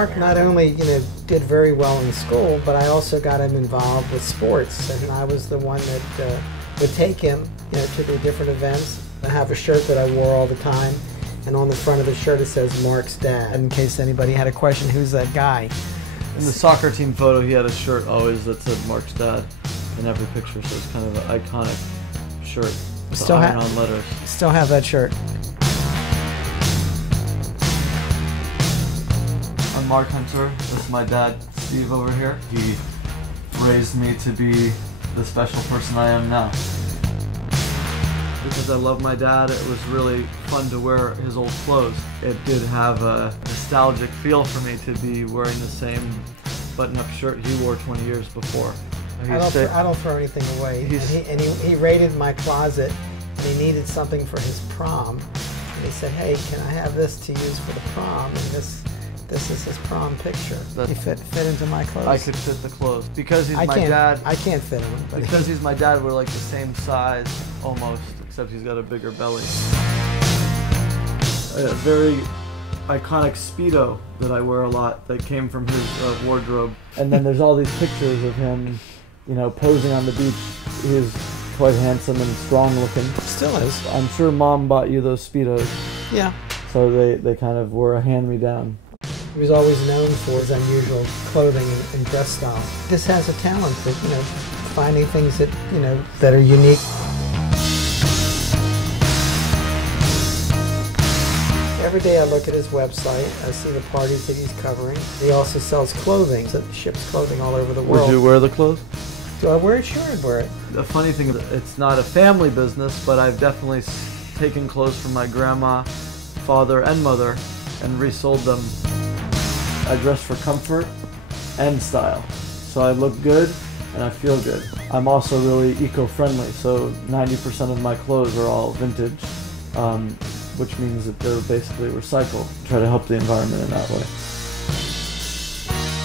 Mark not only, did very well in school, but I also got him involved with sports, and I was the one that would take him, to the different events. I have a shirt that I wore all the time, and on the front of the shirt it says Mark's dad, in case anybody had a question, who's that guy? In the soccer team photo, he had a shirt always that said Mark's dad in every picture, so it's kind of an iconic shirt. Still on letters. Still have that shirt. I'm Mark Hunter. This is my dad, Steve, over here. He raised me to be the special person I am now. Because I love my dad, it was really fun to wear his old clothes. It did have a nostalgic feel for me to be wearing the same button-up shirt he wore 20 years before. I don't throw anything away. He raided my closet, and he needed something for his prom. And he said, "Hey, can I have this to use for the prom?" And this is his prom picture. He fit into my clothes. I could fit the clothes because he's my dad. I can't fit him. But because he's my dad, we're like the same size almost, except he's got a bigger belly. A very iconic Speedo that I wear a lot that came from his wardrobe. And then there's all these pictures of him, posing on the beach. He is quite handsome and strong looking. Still is. I'm sure Mom bought you those Speedos. Yeah. So they kind of were a hand-me-down. He was always known for his unusual clothing and dress style. This has a talent for, finding things that, that are unique. Every day I look at his website, I see the parties that he's covering. He also sells clothing, that ships clothing all over the world. Would you wear the clothes? Do I wear it? Sure, I'd wear it. The funny thing is, it's not a family business, but I've definitely taken clothes from my grandma, father, and mother and resold them. I dress for comfort and style, so I look good and I feel good. I'm also really eco-friendly, so 90% of my clothes are all vintage, which means that they're basically recycled. Try to help the environment in that way.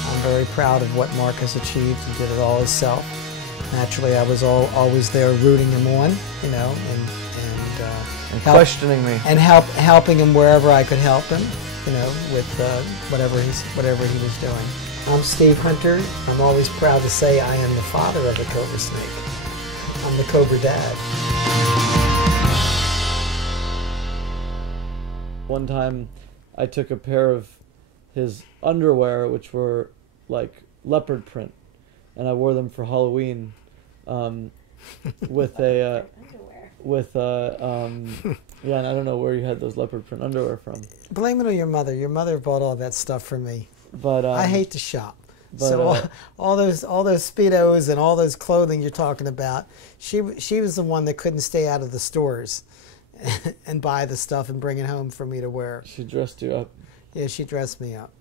I'm very proud of what Mark has achieved. He did it all himself. Naturally, I was always there rooting him on, and questioning me, and helping him wherever I could help him, with whatever he was doing. I'm Steve Hunter. I'm always proud to say I am the father of the Cobrasnake. I'm the Cobra dad. One time, I took a pair of his underwear, which were like leopard print, and I wore them for Halloween, with a yeah, and I don't know where you had those leopard print underwear from. Blame it on your mother. Your mother bought all that stuff for me. But I hate to shop. So all those Speedos and all those clothing you're talking about, she was the one that couldn't stay out of the stores and buy the stuff and bring it home for me to wear. She dressed you up. Yeah, she dressed me up.